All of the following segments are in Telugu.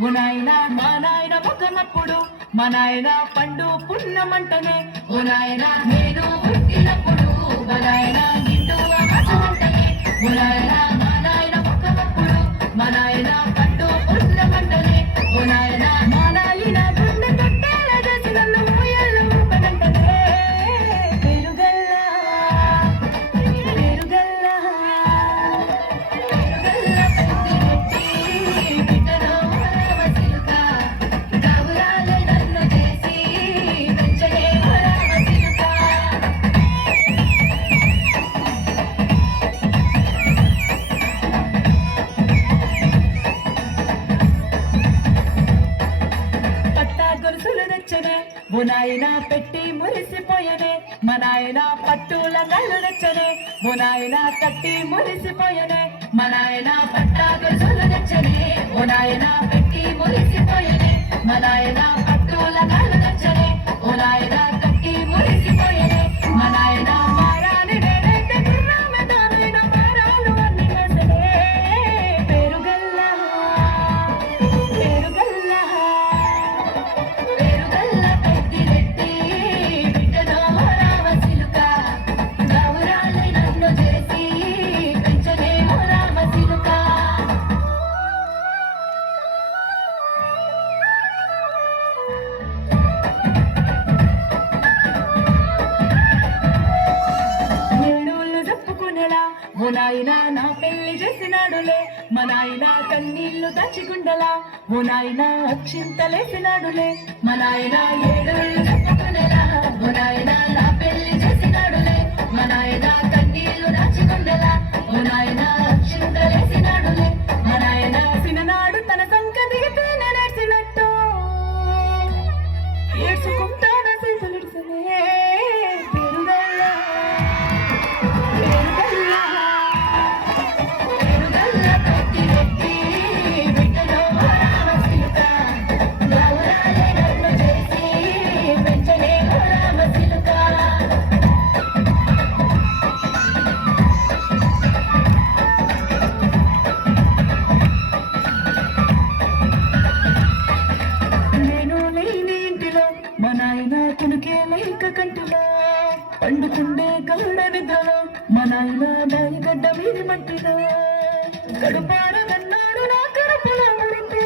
ఓ నాయన మా నాయన ముఖమప్పుడు మా నాయన పండు పున్నమంటనే ఓ నాయన నేను పుట్టినప్పుడు మా నాయన నిండు ఆకాశమంటనే ఓ నాయన మా నాయన ముఖమప్పుడు మా నాయన పండు పున్నమంటనే ఓ నాయన మా నాయన గుండె కట్టేలా చేసి నన్ను మోయలు ఊపనంటనే పెరుగల్లా పెరుగల్లా పెరుగల్లా పెద్ది రెట్టి బిడ్డలో రామసిలుక గావురాలే నన్ను చేసి పెంచలే రామసిలుక పట్టా గొలుసులు తెచ్చనే ఓ నాయన పెట్టి మురిసిపోయనే మా నాయన పట్టుల కళ్ళు తెచ్చనే ఓ నాయన కట్టి మురిసిపోయనే మా నాయన పట్టా గొలుసులు తెచ్చనే ఓ నాయన పెట్టి మురిసిపోయనే మా నాయన పట్టుల కళ్ళు తెచ్చనే ఓ నాయన కట్టి మురిసిపోయనే మా నాయన మారాని నేనైతే గుర్రమే దానైన మారాలు అన్ని మసలే పెరుగల్లా పెరుగల్లా పెరుగల్లా పెద్ది రెట్టి బిడ్డలో రామసిలుక గౌరాలే నన్ను చేసి పెంచలేమో రామసిలుక ఏడోళ్ళు చెప్పుకునేలా ఓ నాయన నా పెళ్లి చేసినాడులే మా నాయన కన్నీళ్లు దాచిగుండలా ఓ నాయన అక్షింతలేసినాడులే మా నాయన ఏడోళ్ళు చెప్పుకునేలా ఓ నాయన నా పెళ్లి చేసినాడులే మా నాయన కన్నీళ్లు దాచిగుండలా ఓ నాయన అక్షింతలేసినాడులే మా నాయన సిననాడు తన సంగతి నేనేసినట్టు ఏడ్చుకుంటాన చేతులిడిసనే పెరుగల్లా పెరుగల్లా పెరుగల్లా పెద్ది రెట్టి బిడ్డలో రామసిలుక గౌరాలే నన్ను చేసి పెంచలేమో రామసిలుక నేను లేని ఇంటిలో మా నాయన కునికే లేక కంటిలో పండుకుండే గరుడ నిద్రలో మా నాయన దాయిగడ్డ మీది మట్టిలో గడుపారగన్నాడు నా కడుపులో మురికి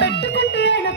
పెట్టుకుంటే ఆయన